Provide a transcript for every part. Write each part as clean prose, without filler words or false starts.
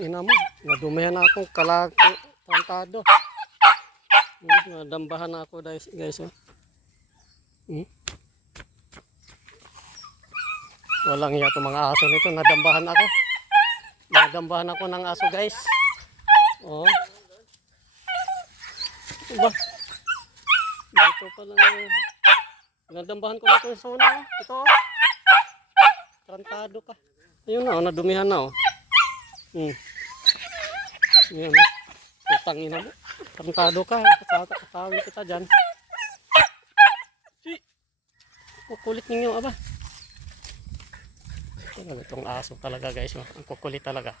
ina mo. Nadumihan na akong tarantado. Nadambahan na ako guys. Oh. Walang iya itong mga aso nito. Nadambahan ako. Nadambahan ako ng aso guys. Oh. Diba? Dito pa lang. Nadambahan ko na ito yung zona. Ito oh. Tarantado ka. Ayun na oh. Nadumihan na oh. Yan. Putangin na mo. Tarantado ka. Katawin kita dyan. Kukulit ninyo aba. Talaga itong aso talaga guys. Ang kukulit talaga.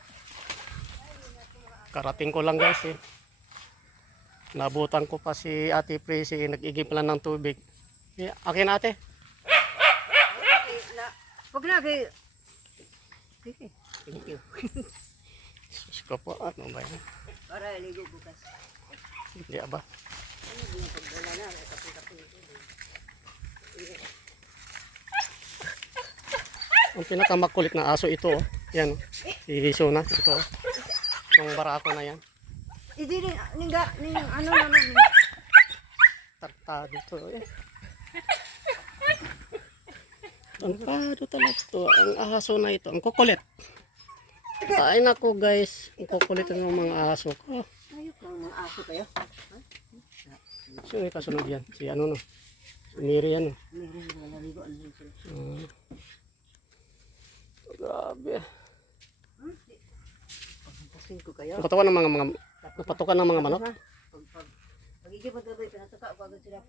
Karating ko lang guys eh. Nabutan ko pa si Ate Prissy. Nag-igip lang ng tubig. Akin ate. Huwag na kayo. Thank you. Sus ko po. Ano ba yan? Para ligo bukas. Hindi aba. Ang pinakamakulit na aso ito oh. Yan oh. Si Sona. Ito oh. Yung barako na yan. Hindi rin, ano naman. Tartado to eh. Tartado talaga to. Ang aso na ito. Ang kukulit. Ay nako guys. Ang kukulit ng mga aso ko. Ayok lang mga aso kayo. Sino yung kasunod yan? Si ano no? Si Miri yan no? Meron na naligo. Grabe. Pagpasin ko kayo. Napatukan ng mga napatukan ng mga manok. Pag-igib mo gabi, pinatuka ko agad sila.